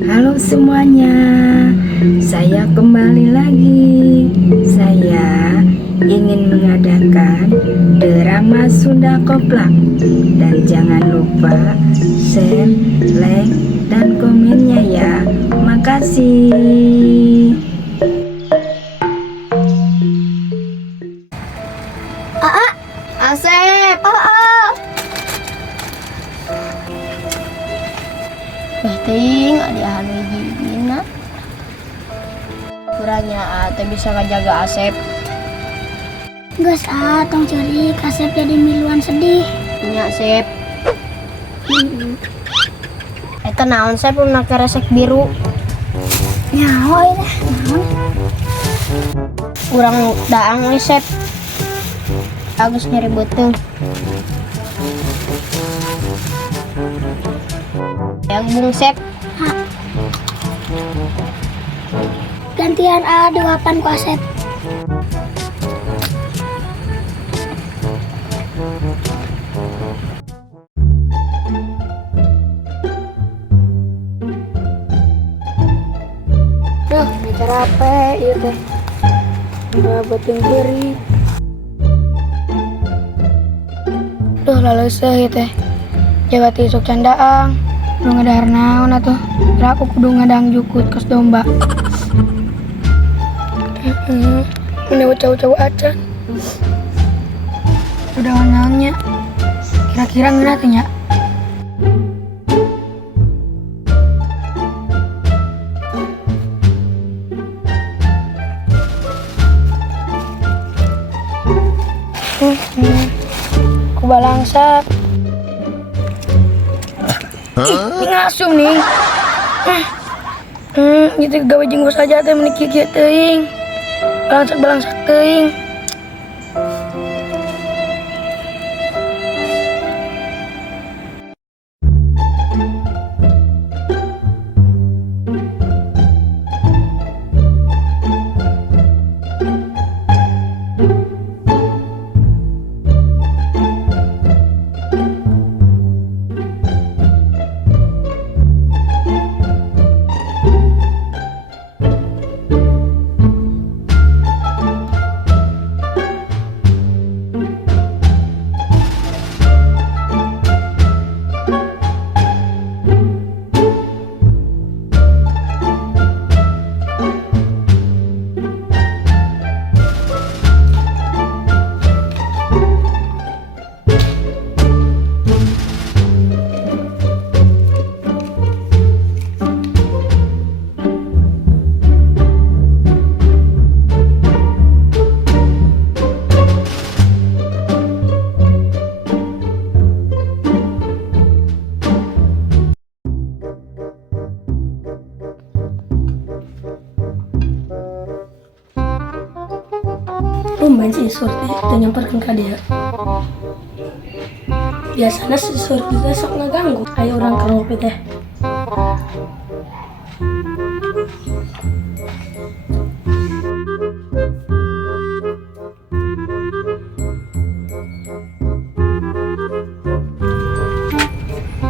Halo semuanya, saya kembali lagi. Saya ingin mengadakan drama Sunda Koplak. Dan jangan lupa share, like, dan komennya ya. Makasih. Asep. Ting, ada anu hijina. Kurangnya teh bisa ngajaga Asep. Geus tong ceurik Asep jadi miluan sedih. Nya Asep. Eta naon Asep mun make resek biru. Nyaho teh, naon? Urang daang we Asep. Agus nyari beuteung. Yang bung Asep. Gantian A8 ku Asep. Duh, bicara apa ieu teh? Beuteung kiri. Duh, lalu seuh teh. Jaga tisuk candaang. Nu ngadahar naon atuh? Kira aku kudu ngadang jukut kos domba. Ini cowok-cowok acan. Udah naonnya. Kira-kira ngeunah teh nya? Ku balangsak. Ini ngasum nih. Gitu gawe jeung bos aja teh meuni kieu teuing. Balangsak teuing. Rumah si Surti teu nyamperkeun ka dia. Biasana si Surti teh sok ngaganggu aya urang ka ngopi teh.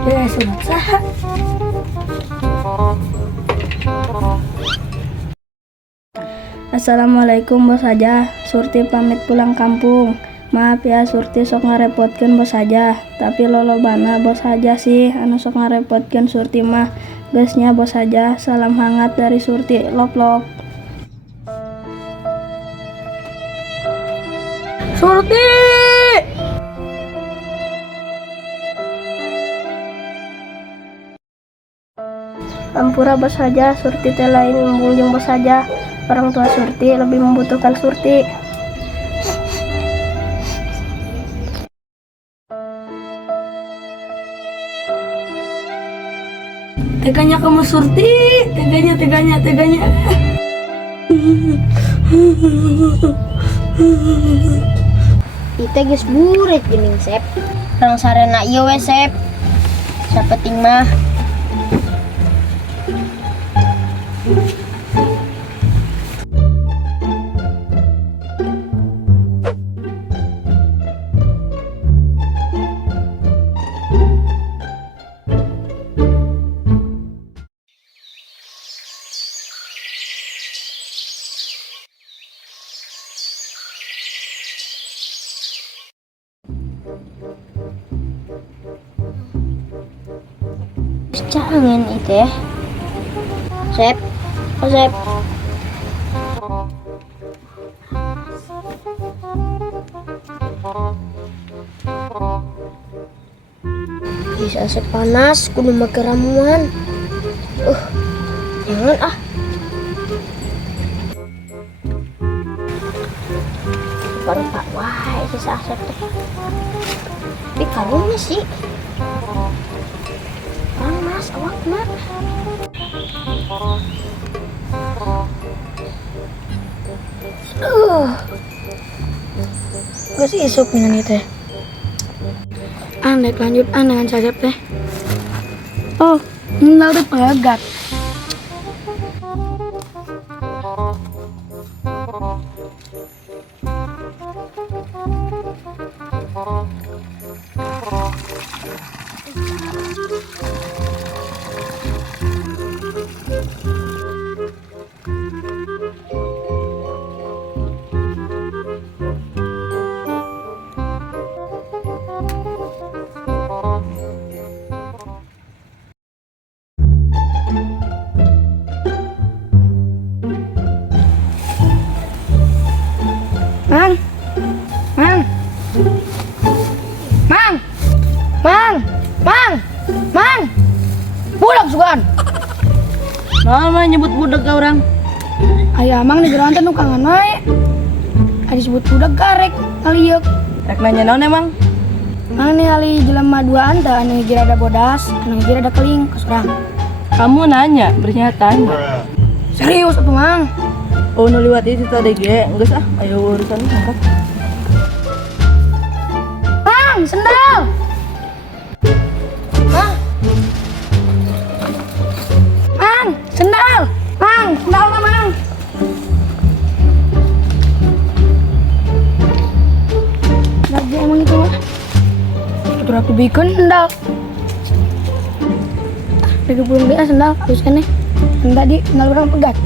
Dia sunat saha? Assalamualaikum bos aja. Surti pamit pulang kampung. Maaf ya Surti sok ngarepotkeun bos aja. Tapi lolobana bos aja sih anu sok ngarepotkeun Surti mah. Geusnya bos aja. Salam hangat dari Surti. Lop. Surti! Ampura bos aja. Surti teh lain ngembung jeung bos aja. Orang tua Surti lebih membutuhkan Surti. Teganya kamu Surti, teganya. Kita geus buret geuning Sep. Rang sarena ieu we Sep. Sapeting mah. Jangan itu ya. Sep. Oh, Sep. Bisa sepanas kudu make ramuan. Jangan ah. Baru Pak wah si Asep teh. Tapi karunya sih. Panas awakna. Gus isuk dengan itu. Andek lanjut dengan Asep teh. Oh, enggak udah pegat. Mang, budak sugan. Mama nyebut budak ke orang. Ayah mang di gerantan nu kangen wae. Adi disebut budak garek aliyeuk. Rek nanya naon emang? Mang nih ali jelema duaan teh anu hiji rada bodas, anu hiji rada keling ka surang. Kamu nanya, bernya tanya. Serius atuh mang. Oh, nu liwat itu tadi ge, geus ah, ayo urusan angkat. Mang, sendal. Sendal mah mang. Lagi emang itu mah. Itu aku bikin sendal. Lagi belum dia sendal, harus kan nih. Tadi sendal orang pegat.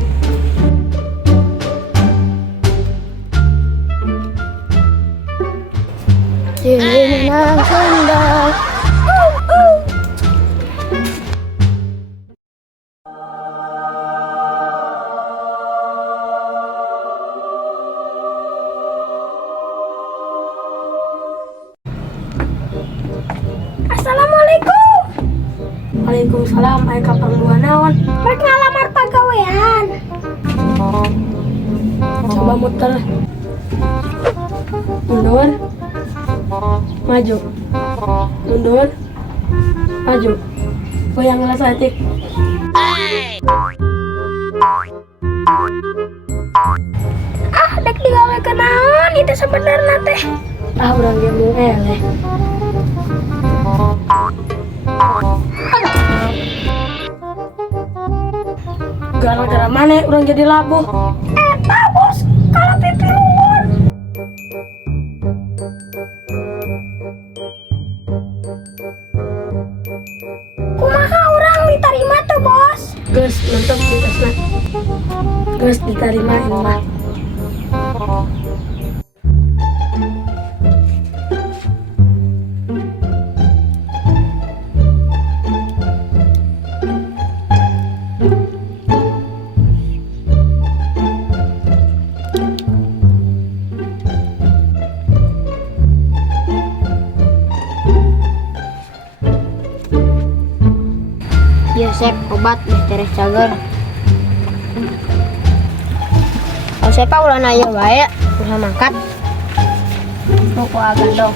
Ini nang sendal. Assalamualaikum. Waalaikumsalam, aya kapang dua naon. Rek ngalamar pagawean. Coba muter. Mundur. Maju. Mundur. Maju. Goyang gelas atik. Dek digawe ke naon itu sebenarnya teh. Urang dia mau eleh. Gara-gara mana orang jadi labuh? Eta bos, kalau pipi luhur. Kumaha orang diterima tuh bos? Geus mantep ditesna. Geus diterima mah. Ya Sep, obat beres cager. Kalau Sep ulah naya wae, ulah mangkat. Pokok agak dong.